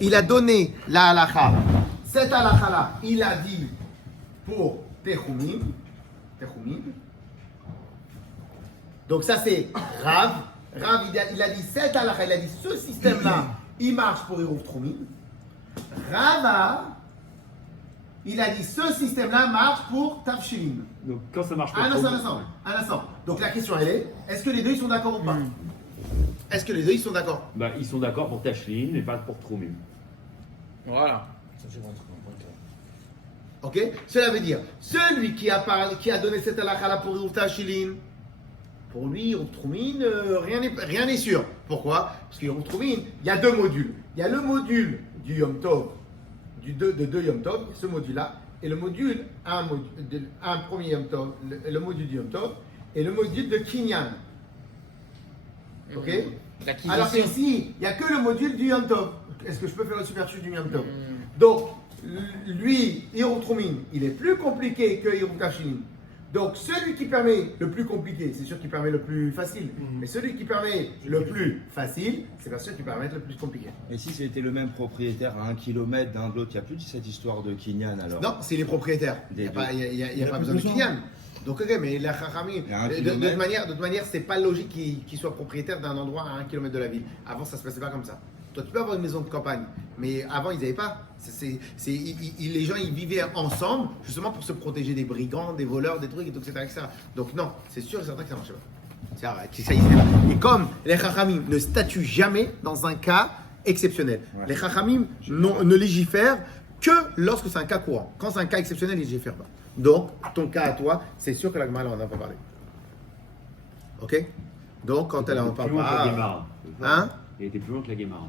il a donné la halakha. Cette halakha-là, il a dit pour Techumim. Donc ça c'est Rav. Rav, il a dit cette halakha, il a dit ce système-là, il marche pour Eruv Trumin. Rava, il a dit ce système-là marche pour Tafshilin. Donc, quand ça marche pas, Un instant. Donc la question elle est, est-ce que les deux ils sont d'accord ou pas? Est-ce que les deux ils sont d'accord? bah, ils sont d'accord pour Tafshilin, mais pas pour Troumim. Voilà. Ça, c'est rentré dans le point. Ok? Cela veut dire, celui qui a donné cette halakha-là pour Eruv Tachilin, pour lui, Eruv Troumin, rien n'est sûr. Pourquoi? Parce que Eruv Troumin, il y a deux modules. Il y a le module du Yom Tov, de deux Yom Tov, ce module-là, et le module, un premier Yom Tov, le module du Yom Tov, et le module de Kinyan. Ok? L'acquisition. Alors qu'ici, il n'y a que le module du Yom Tov. Est-ce que je peux faire le superchute du Yom Tov? Donc, lui, Eruv Troumin, il est plus compliqué que Eruv Tachilin. Donc, celui qui permet le plus compliqué, c'est sûr qu'il permet le plus facile. Mais celui qui permet le plus facile, c'est bien sûr qu'il permet le plus compliqué. Et si c'était le même propriétaire à 1 kilomètre d'un de l'autre, il n'y a plus de cette histoire de Kinyan alors? Non, c'est les propriétaires. Il Des n'y a, pas- deux. il y a pas besoin de Kinyan. Donc, ok, mais la Chachamim, Il y a un de kilomètre. toute manière, c'est pas logique qu'il soit propriétaire d'un endroit à 1 kilomètre de la ville. Avant, ça se passait pas comme ça. Toi, tu peux avoir une maison de campagne, mais avant, ils n'avaient pas. Les gens, ils vivaient ensemble, justement pour se protéger des brigands, des voleurs, des trucs, etc. etc. Donc, non, c'est sûr et certain que ça ne marchait pas. C'est vrai, ça y est. Et comme les Chachamim ne statuent jamais dans un cas exceptionnel, Ouais. les Chachamim ne légifèrent que lorsque c'est un cas courant. Quand c'est un cas exceptionnel, ils ne légifèrent pas. Donc, ton cas à toi, c'est sûr que la Gemara, on en a pas parlé. Ok? Donc, quand elle en Plus parle loin que la pas. Guémara. Hein? Il était plus loin que la Guémara.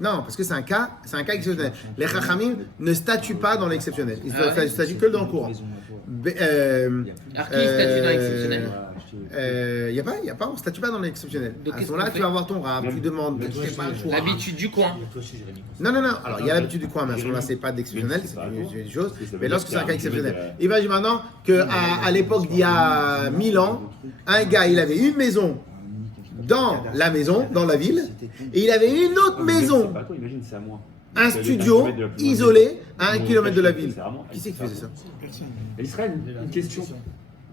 Non, parce que c'est un cas exceptionnel. Les Chachamim ne statuent pas dans l'exceptionnel. Ils ne statuent que dans le courant. Alors qui statue dans l'exceptionnel? Il n'y a pas, on ne statue pas dans l'exceptionnel. Donc, À qu'est-ce ce moment-là, qu'on tu fait vas voir ton rab, tu demandes, tu fais pas le choix. L'habitude du coin. Non. Alors, il y a l'habitude du coin, mais à ce moment-là, c'est pas d'exceptionnel, c'est une chose. Mais lorsque c'est un cas exceptionnel. Imagine maintenant qu'à l'époque d'il y a 1000 ans, un gars, il avait une maison dans la maison, dans la ville, et il avait une autre maison, C'est pas toi, imagine, c'est à moi. un C'est à studio 1 kilomètre de la plus loin isolé à 1 Mon kilomètre de la cachet, ville. c'est vraiment- Qui c'est qui faisait ça? Personne. Et Israël, une question.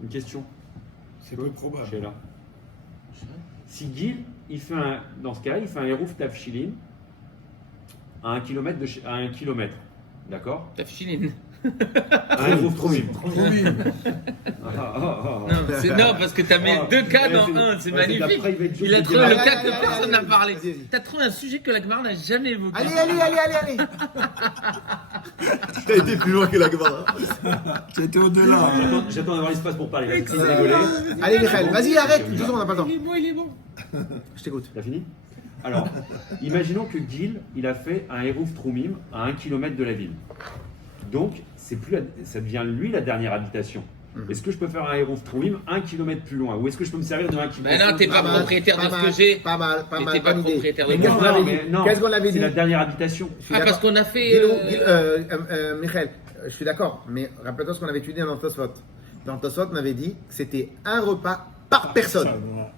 Une question. C'est peu probable. Sheila. Si Gil, dans ce cas, il fait un Eruv Tafshilin à 1 kilomètre, à 1 kilomètre. D'accord? Tafshilin. Un Eruv Trumim. Non, parce que t'as mis deux cas dans un, c'est magnifique. Il a trouvé le cas que personne n'a parlé. T'as trouvé un sujet que la Gemara n'a jamais évoqué. Allez. T'as été plus loin que la Gemara. C'était au-delà. hein. J'attends d'avoir l'espace pour parler. Vas-y, c'est rigolé. Allez, Michael, vas-y, arrête. 2 secondes, on n'a pas le temps. Il est bon. Je t'écoute. T'as fini? Alors, imaginons que Gil, il a fait un Eruv Trumim à 1 kilomètre de la ville. Donc, ça devient lui la dernière habitation. Est-ce que je peux faire un Eruv Trumim 1 kilomètre plus loin? Ou est-ce que je peux me servir de 1 kilomètre? Ben non, t'es pas propriétaire de ce que j'ai. Pas mal, Mais bonne t'es pas idée. propriétaire de Mais moi. qu'est-ce qu'on avait dit? Non, Qu'est-ce qu'on avait c'est dit? la dernière habitation. Ah, parce qu'on a fait. Michael, je suis d'accord, mais rappelle-toi ce qu'on avait étudié dans Tosfot. Dans Tosfot, on avait dit que c'était un repas par personne. Ça, voilà.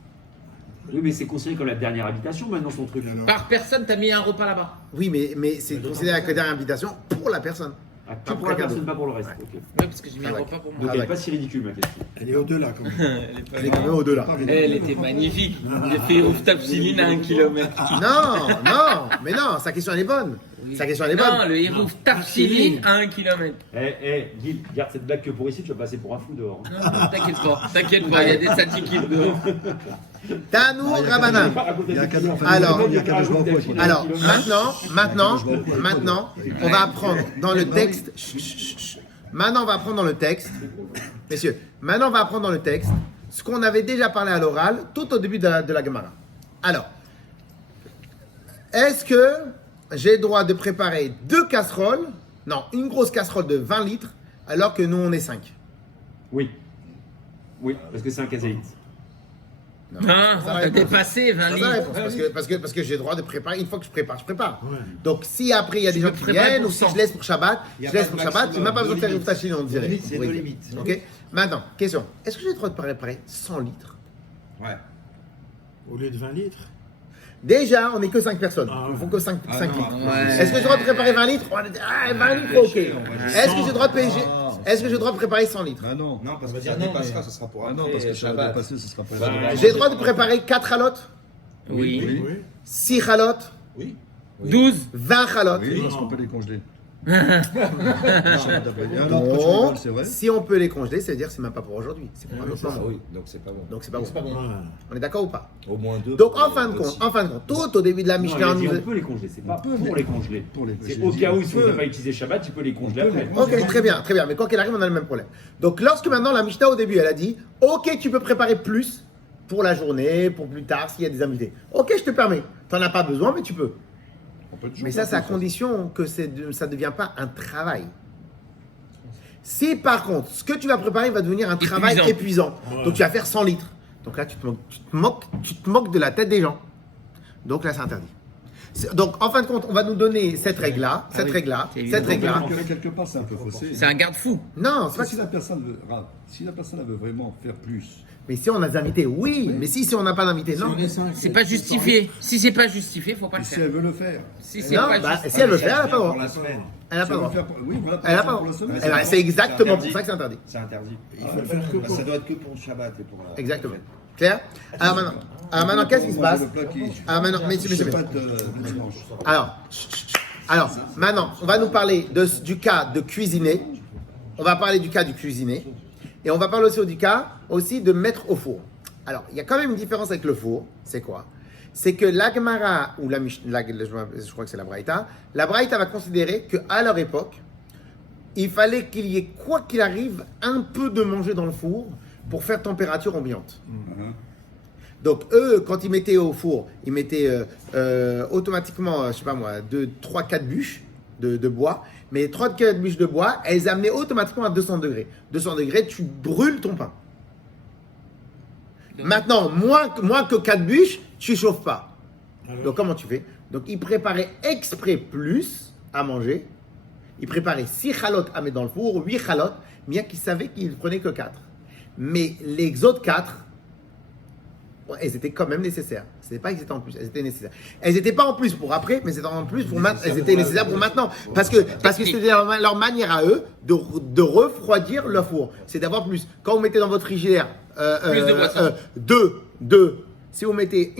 Oui, mais c'est considéré comme la dernière habitation maintenant son truc. Alors, Par personne, t'as mis un repas là-bas. Oui, mais c'est considéré que dernière invitation pour la personne. Ah, que Pas pour pour la le cadeau. personne, pas pour le reste. Ok. Ouais, parce que j'ai mis un repas pour Donc moi. elle n'est d'accord. pas si ridicule ma question. elle est au-delà quand même. Elle est quand même au-delà. Elle était magnifique. J'ai fait Eruv Tafshilin à 1 kilomètre. Mais non, sa question elle est bonne. Sa question elle est Non, bonne. le Eruv Tafshilin à 1 kilomètre. Gil, garde cette blague que pour ici, tu vas passer pour un fou dehors. Non, t'inquiète pas, il y a des sadikim dehors. Tanou Rabanan. Il y a qu'à Alors, il y a qu'à jouer au poisson. Alors, maintenant, on va apprendre dans le texte. Maintenant, on va apprendre dans le texte. Messieurs, maintenant, on va apprendre dans le texte ce qu'on avait déjà parlé à l'oral tout au début de la Gemara. Alors, est-ce que j'ai le droit de préparer 2 casseroles? Non, une grosse casserole de 20 litres, alors que nous, on est 5. Oui. Oui, parce que c'est un caséite. Non, t'as dépassé 20 C'est ça la litres. réponse, parce que j'ai le droit de préparer. Une fois que je prépare, je prépare. Ouais. Donc si après il y a des gens peux qui préparer viennent pour ou si 100. je laisse pour Shabbat, Il y a je laisse pas pour de Shabbat, maximum, tu n'as pas besoin de faire deux une tachine, on dirait. limites, c'est Oui. deux limites. Ok. Maintenant, question. Est-ce que j'ai le droit de préparer 100 litres? Ouais. Au lieu de 20 litres. Déjà, on n'est que 5 personnes. Ah Il ne ouais. faut que 5 Ah litres. non, Ouais. Est-ce que j'ai le droit de préparer 20 litres? On va dire, 20 litres, ok. Est-ce que j'ai le droit de payer? Est-ce que j'ai le droit de préparer 100 litres? Ah non. Non, parce On va que dire ça non, dépassera, mais- ce sera pour Ah non, après parce que ça va Shabbat. dépasser, ce sera pas Bah, valable. J'ai le droit de préparer 4 halotes, Oui. Oui. 6 halotes, Oui. 12. 20 halotes. Oui, parce qu'on peut les congeler. Donc, c'est vrai. si on peut les congeler, ça veut dire que c'est même pas pour aujourd'hui, c'est pour un autre moment. Oui, donc c'est pas bon. Donc c'est pas bon. Ouais. On est d'accord ou pas? Au moins 2. Donc en fin de compte, tout au début de la Non, Mishnah, il a dit, on nous on peut les congeler, c'est pas pour les congeler. Pour les- C'est j'ai au dit, cas où on si on peut. n'a pas utilisé Shabbat, tu peux les congeler On peut après. les Ok, très bien, mais quoi qu'il arrive, on a le même problème. Donc lorsque maintenant la Mishnah au début, elle a dit, ok, tu peux préparer plus pour la journée, pour plus tard, s'il y a des invités. Ok, je te permets. Tu n'en as pas besoin, mais tu peux. On peut toujours Mais ça, faire c'est à plus, condition que ça ne devient pas un travail. Si par contre, ce que tu vas préparer va devenir un travail épuisant, Ouais. donc tu vas faire 100 litres. Donc là, tu te moques de la tête des gens. Donc là, c'est interdit. Donc en fin de compte, on va nous donner cette règle-là, c'est évident. Quelque part, c'est un peu faussé. C'est un garde-fou. Non, c'est pas Parce que si la personne veut, si la personne elle veut vraiment faire plus, Mais si on a des invités, oui. Mais si on n'a pas d'invités, non. C'est pas justifié. Si c'est pas justifié, faut pas et le si faire. elle veut le faire, Si c'est Non, pas bah, justifié. si elle veut faire, elle n'a pas le Pour droit. la semaine. Elle n'a si pas le elle veut droit. faire, oui, voilà, Elle n'a pas pour le la droit. semaine. Eh ben, c'est exactement interdit. pour ça que c'est interdit. C'est interdit. Il faut le faire que pour. Ça doit être que pour le Shabbat et pour la. Exactement. Clair? Alors maintenant, qu'est-ce qui se passe? Le plat qui- Alors maintenant, mais Je sais pas le dimanche. Alors, maintenant, on va nous parler du cas de cuisiner. On va parler du cas du cuisiner. Et on va parler aussi du cas aussi de mettre au four. Alors, il y a quand même une différence avec le four. C'est quoi? C'est que la Gemara, ou je crois que c'est la Braïta va considérer qu'à leur époque, il fallait qu'il y ait, quoi qu'il arrive, un peu de manger dans le four pour faire température ambiante. Donc eux, quand ils mettaient au four, ils mettaient automatiquement, je sais pas moi, 3-4 bûches de bois. Mais 3-4 bûches de bois, elles amenaient automatiquement à 200 degrés. 200 degrés, tu brûles ton pain. Maintenant, moins que 4 bûches, tu chauffes pas. Donc comment tu fais? Donc ils préparaient exprès plus à manger. Ils préparaient 6 chalotes à mettre dans le four, 8 chalotes, bien qu'ils savaient qu'ils ne prenaient que 4. Mais les autres 4, elles étaient quand même nécessaires. Ce n'est pas qu'elles étaient en plus, elles étaient nécessaires. Elles n'étaient pas en plus pour après, mais c'était en plus pour maintenant. Elles étaient nécessaires pour maintenant. Parce que c'était leur manière à eux de refroidir leur four. C'est d'avoir plus. Quand vous mettez dans votre frigidaire Plus de boissons. deux, si vous mettez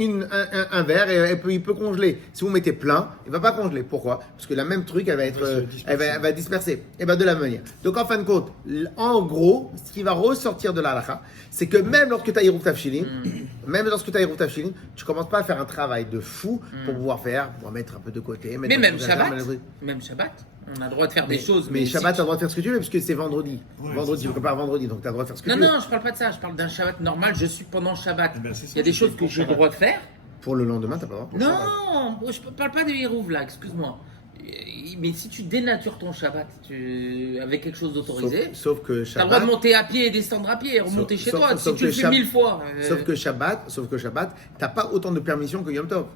un verre, il peut congeler. Si vous mettez plein, il ne va pas congeler. Pourquoi? Parce que la même truc, elle va être, elle va disperser. Et bien de la même manière. Donc en fin de compte, en gros, ce qui va ressortir de la halakha, c'est que même lorsque tu as Eruv Tafshilin, tu commences pas à faire un travail de fou pour pouvoir mettre un peu de côté. Mais même Shabbat, on a le droit de faire des choses. Mais Shabbat, si tu as le droit de faire ce que tu veux, parce que c'est vendredi. Vendredi, tu prépares vendredi, donc tu as le droit de faire ce que tu veux. Non, je parle pas de ça. Je parle d'un Shabbat normal. Je suis pendant Shabbat. Eh ben, c'est ça, Il y a des c'est choses pour que j'ai le Shabbat. droit de faire. Pour le lendemain, tu n'as pas le droit. Non, je parle pas de Hérouv là, excuse-moi. Mais si tu dénatures ton Shabbat avec quelque chose d'autorisé, Sauf que t'as le Shabbat. droit de monter à pied et descendre à pied et remonter chez toi. Si tu le fais 1000 fois. Sauf que Shabbat, t'as pas autant de permissions que Yom Tov.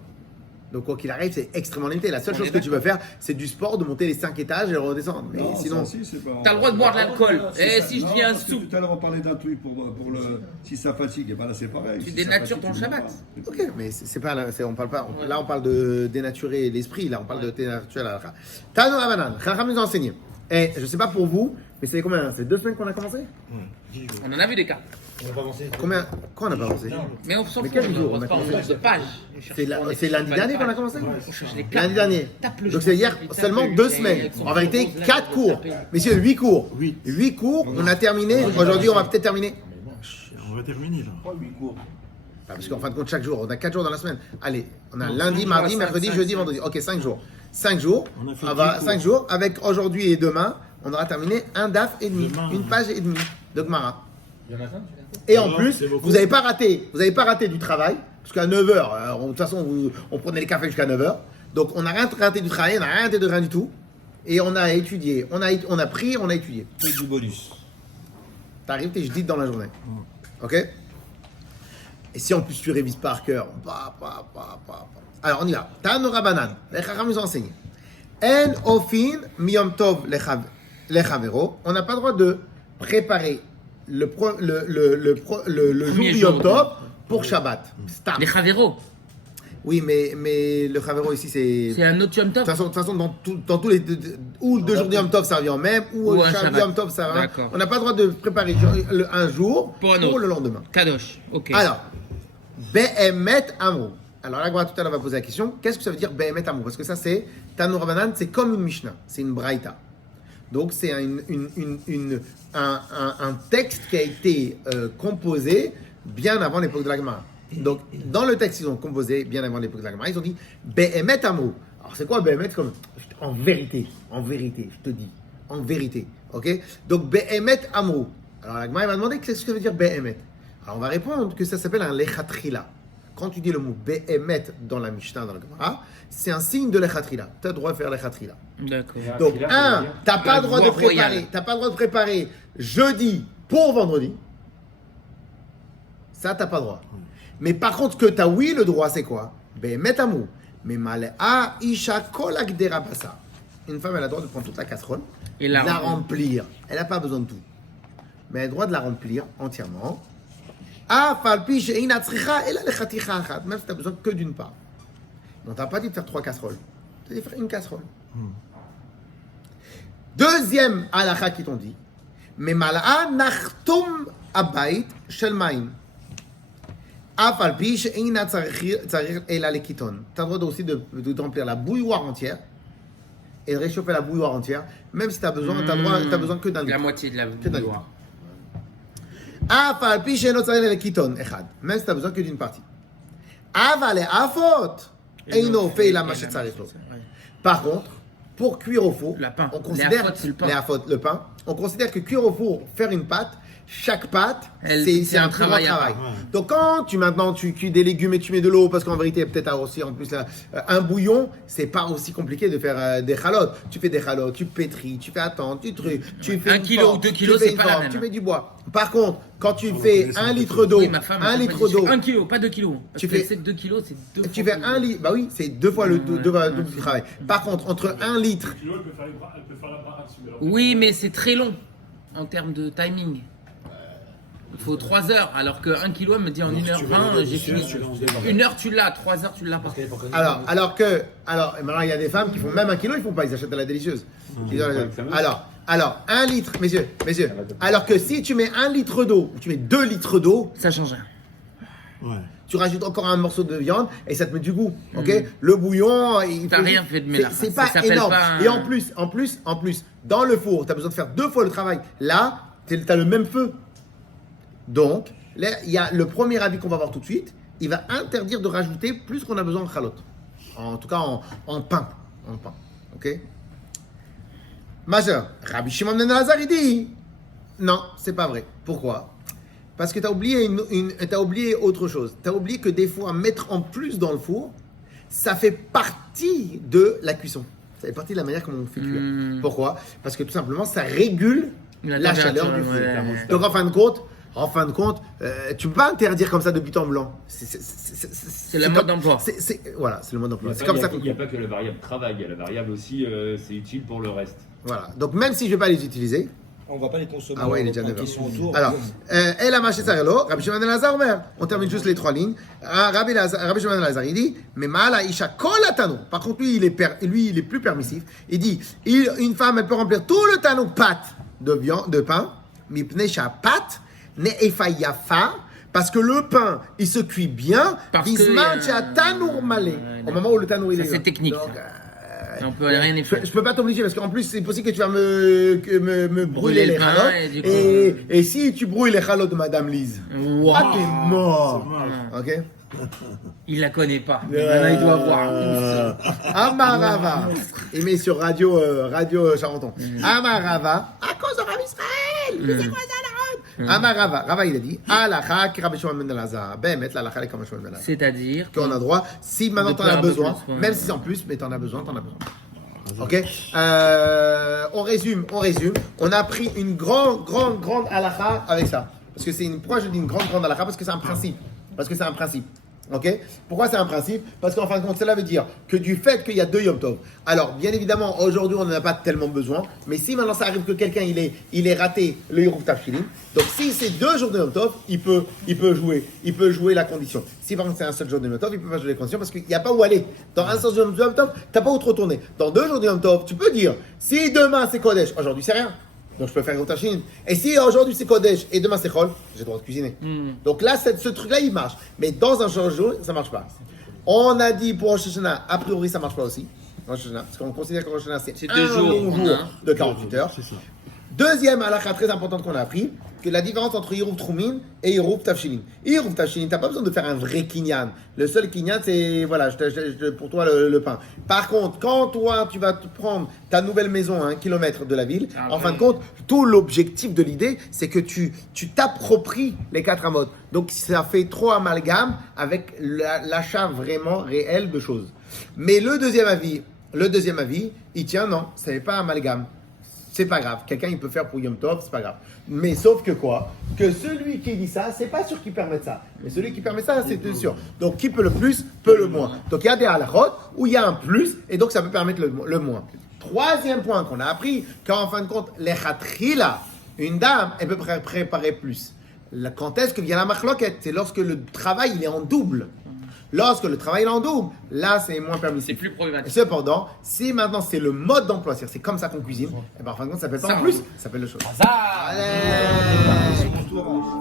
Donc quoi qu'il arrive, c'est extrêmement limité. La seule chose que tu peux faire, c'est du sport, de monter les 5 étages et redescendre. Mais Non, sinon, ça aussi, c'est pas- T'as le droit de boire de l'alcool. Et si je Non, deviens parce que sous, Tout à l'heure, on parlait d'un truc pour le. Si ça fatigue, et ben là, c'est pareil. Tu Si dénatures ça ton fatigue, tu Shabbat. peux pas. ok, mais c'est pas là, on parle pas. Là, on parle de dénaturer l'esprit. Là, on parle de dénaturer la halakha. Tano Rabanan, Chacham nous a enseigné. Et je sais pas pour vous, mais c'est combien? C'est 2 semaines qu'on a commencé? on en a vu des cas. Combien? Quand on a pas avancé? Mais on s'en Mais fout, quel jour on on a va pas en commencé faire de page. C'est lundi dernier qu'on a commencé? On cherche les cas. Lundi dernier. Tape le Donc genou, c'est-à-dire tape seulement le 2 genou, semaines. avec son En vérité, gros 4 lèvres, cours. taper. Messieurs, 8 cours. 8. 8 cours, on a terminé. Aujourd'hui, on va peut-être terminer. On va terminer là. Pourquoi 8 cours? Parce qu'en fin de compte, chaque jour, on a 4 jours dans la semaine. Allez, on a Non, lundi, 5 mardi, jours, mercredi, 5, jeudi, 5. vendredi. Ok, 5 jours. 5 jours. On a fait 10 5 jours. Avec aujourd'hui et demain, on aura terminé un DAF et demi. Demain. Une page et demie de Gemara. Et en Non, plus, c'est beaucoup. vous n'avez pas raté du travail. Parce qu'à 9h, de toute façon, on prenait les cafés jusqu'à 9h. Donc, on n'a rien raté du travail, on n'a rien raté de rien du tout. Et on a étudié. On a pris, on a étudié. Plus du bonus. T'arrives, t'es jeudi dans la journée. Ok? Et si en plus tu révises par cœur, alors on y va. Tano Rabanan, les Chacham nous ont enseigné. En ofin miyom tov lechavero. On n'a pas le droit de préparer le jour Premier du jour, Yom Tov pour Shabbat. Stam. Les Chaveros, Oui, mais le chavero ici c'est. c'est un autre Yom Tov. De toute façon, dans tous les ou 2 jours de Yom Tov ça revient en même, ou Ou un chaque Shabbat. Yom Tov ça revient. D'accord. On n'a pas le droit de préparer un jour Pour un autre. le lendemain. Kadosh, ok. Alors, Be'emet Amrou. Alors la Gemara tout à l'heure va poser la question, qu'est-ce que ça veut dire Behemet Amou? Parce que ça c'est, Tanour Rabanan, c'est comme une Mishnah, c'est une Braïta. Donc c'est un texte qui a été composé bien avant l'époque de la Gemara. Donc dans le texte ils ont composé bien avant l'époque de la Gemara, ils ont dit Behemet Amou. Alors c'est quoi Behemet comme en vérité, je te dis, en vérité. Ok? Donc Behemet Amou. Alors la Gemara va demander qu'est-ce que ça veut dire Behemet. Alors on va répondre que ça s'appelle un Lechatrila. Quand tu dis le mot Behemet dans la Mishnah, dans la Gemara, c'est un signe de Lechatrila. Tu as le droit de faire Lechatrila. D'accord. Donc, t'as pas le droit de préparer. T'as pas le droit de préparer jeudi pour vendredi. Ça, t'as pas le droit. Mais par contre, que t'as oui le droit, c'est quoi? Behemet Amou. Mais mal'a isha kol agdera basa. Une femme, elle a le droit de prendre toute la casserole Et de la la remplir. Elle n'a pas besoin de tout. Mais elle a le droit de la remplir entièrement. Même si tu n'as besoin que d'une part. Donc, tu n'as pas dit de faire 3 casseroles. Tu as dit de faire une casserole. Deuxième halakha qui t'ont dit. Mais mala'a nachtum abayit shel maim. Tu as le droit aussi de remplir la bouilloire entière et de réchauffer la bouilloire entière. Même si tu as besoin, t'as besoin que d'un litre. La moitié de la bouilloire. Même si tu as besoin que d'une partie. Par contre, pour cuire au four, pain. on considère le pain. On considère que cuire au four, faire une pâte, chaque pâte, c'est un très grand travail. Donc quand tu cuis des légumes et tu mets de l'eau, parce qu'en vérité, peut-être aussi en plus un bouillon, c'est pas aussi compliqué de faire des chalotes. Tu fais des chalotes, tu pétris, tu fais attendre, tu fais 1 kilo ou 2 kilos, c'est pas la même. Tu mets du bois. Par contre, quand tu fais 1 litre d'eau, oui, ma femme, 1 litre d'eau, 1 kilo, pas 2 kilos. Tu fais 2 kilos, c'est 2 fois. tu fais 1 litre, bah oui, c'est 2 fois le double du travail. Par contre, entre 1 litre, Oui, mais c'est très long en termes de timing. Il faut 3 heures, alors que 1 kilo, elle me dit en 1h20, j'ai fini. 1 heure, tu l'as, 3 heures, tu l'as pas. alors maintenant il y a des femmes qui font même 1 kilo, ils font pas, ils achètent à la délicieuse. Alors 1 litre, messieurs, alors que si tu mets 1 litre d'eau, ou tu mets 2 litres d'eau, Ça change rien. Ouais. tu rajoutes encore un morceau de viande et ça te met du goût, ok? Le bouillon, T'as rien fait de mélange. c'est Ça pas s'appelle énorme. pas un- Et en plus, dans le four, tu as besoin de faire 2 fois le travail. Là, tu as le même feu. Donc, là, il y a le premier avis qu'on va voir tout de suite. Il va interdire de rajouter plus qu'on a besoin en chalotte. En tout cas, en pain. Ok? Majeur, Rabbi Shimon ben Elazar, il dit non, c'est pas vrai. Pourquoi? Parce que tu as oublié, t'as oublié autre chose. Tu as oublié que des fois, mettre en plus dans le four, ça fait partie de la cuisson. Ça fait partie de la manière comment on fait cuire. Pourquoi? Parce que tout simplement, ça régule la chaleur du four. ouais. Donc en fin de compte, tu peux pas interdire comme ça de but en blanc. C'est le mode d'emploi. Voilà, c'est le mode d'emploi. Il C'est comme ça qu'on n'y a pas que la variable travail, il y a la variable aussi, c'est utile pour le reste. Voilà. Donc même si je vais pas les utiliser. On va pas les consommer. Ah ouais, il est déjà quand 9 ils sont autour. Alors, El Amash Sarelo, Rabbi Shimon ben Elazar Omer. On termine juste les 3 lignes. Rabbi Shimon ben Elazar, il dit, mais Ma'ala Isha Kol Tanouk. Par contre, lui, il est plus permissif. Il dit, une femme, elle peut remplir tout le tanouk pâte de pain, Mipnei Shapat, Ne'efa Yafa, parce que le pain, il se cuit bien, Bisman Tanour Malé. Au moment où le tanour il est. C'est technique. Donc, On peut rien y faire. je peux pas t'obliger parce qu'en plus c'est possible que tu vas me brûler les le pain, chalotes et du coup, et si tu brûles les chalotes de Madame Lise, Wow. t'es mort. Ok. Il la connaît pas. Maintenant, il doit voir. Amarava. Il met sur radio Charenton. Amarava. À cause de Rav Israël. C'est quoi ça la route? Amarava. Rava il a dit. Alacha ki Rabbi Shimon ben Elazar. Behemet la alacha comme Rabbi Shimon ben Elazar. C'est-à-dire Qu'on a droit. Si maintenant De t'en as faire besoin, beaucoup plus, même si c'est en plus, mais t'en as besoin. Ok. On résume. On a pris une grande halakha avec ça. Parce que pourquoi je dis une grande halakha? Parce que c'est un principe. Ok? Pourquoi c'est un principe? Parce qu'en fin de compte, cela veut dire que du fait qu'il y a 2 Yom Tov. Alors, bien évidemment, aujourd'hui, on n'en a pas tellement besoin. Mais si maintenant ça arrive que quelqu'un il est raté le Yeruv Tafshilim, donc si c'est 2 jours de Yom Tov, il peut jouer la condition. Si par contre c'est un seul jour de Yom Tov, il peut pas jouer les conditions parce qu'il n'y a pas où aller. Dans un seul jour de Yom Tov, t'as pas où te retourner. Dans 2 jours de Yom Tov, tu peux dire si demain c'est Kodesh, aujourd'hui c'est rien. Donc je peux faire Yeruv Tafshilim. Et si aujourd'hui c'est Kodesh et demain c'est Chol, j'ai le droit de cuisiner. Donc là, ce truc-là, il marche. Mais dans un seul jour, ça marche pas. On a dit pour Rosh Hashanah, a priori ça marche pas aussi. Rosh Hashanah, parce qu'on considère que Rosh Hashanah c'est 2 un jours, long on jour a. de 48 heures. C'est ça. Deuxième halakha très importante qu'on a appris, que la différence entre Hiruv Trumin et Hiruv Tafshilin. Hiruv Tafshilin, t'as pas besoin de faire un vrai kinyan. Le seul kinyan, c'est, voilà, pour toi le pain. Par contre, quand toi, tu vas te prendre ta nouvelle maison à 1 kilomètre de la ville, en fin de compte, tout l'objectif de l'idée, c'est que tu t'appropries les 4 amotes. Donc, ça fait trop amalgame avec l'achat vraiment réel de choses. Mais le deuxième avis, il tient, non, ça n'est pas amalgame. C'est pas grave. Quelqu'un, il peut faire pour Yom Tov, c'est pas grave. Mais sauf que quoi? Que celui qui dit ça, c'est pas sûr qu'il permette ça. Mais celui qui permet ça, c'est sûr. Donc, qui peut le plus, peut le moins. Donc, il y a des halachot où il y a un plus, et donc ça peut permettre le moins. Troisième point qu'on a appris, qu'en fin de compte, les khatrila, une dame, elle peut préparer plus. Quand est-ce que vient la machloket? C'est lorsque le travail, il est en double. Lorsque le travail est en double, là, c'est moins permissif. C'est plus problématique. Cependant, si maintenant c'est le mode d'emploi, c'est-à-dire c'est comme ça qu'on cuisine, et ben en fin de compte, ça s'appelle pas Ça, en plus, ça s'appelle le chose. Ça Allez. Second tour.